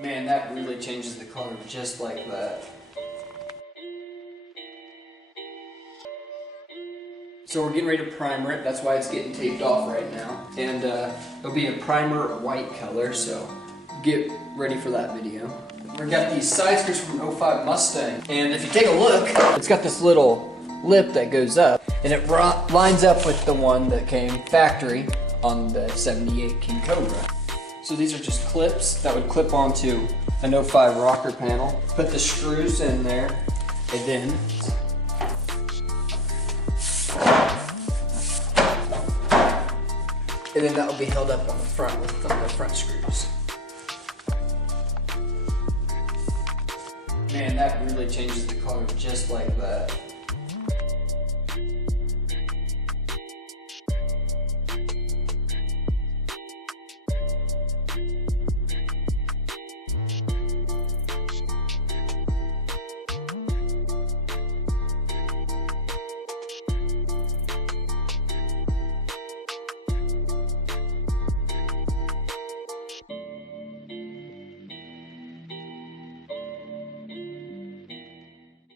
Man, that really changes the color just like that. So we're getting ready to primer it, that's why it's getting taped off right now. And it'll be a primer white color, so get ready for that video. We've got these side skirts from 05 Mustang, and if you take a look, it's got this little lip that goes up, and it lines up with the one that came factory on the 78 King Cobra. So these are just clips that would clip onto an 05 rocker panel. Put the screws in there, and then that will be held up on the front with some of the front screws. Man, that really changes the color just like that.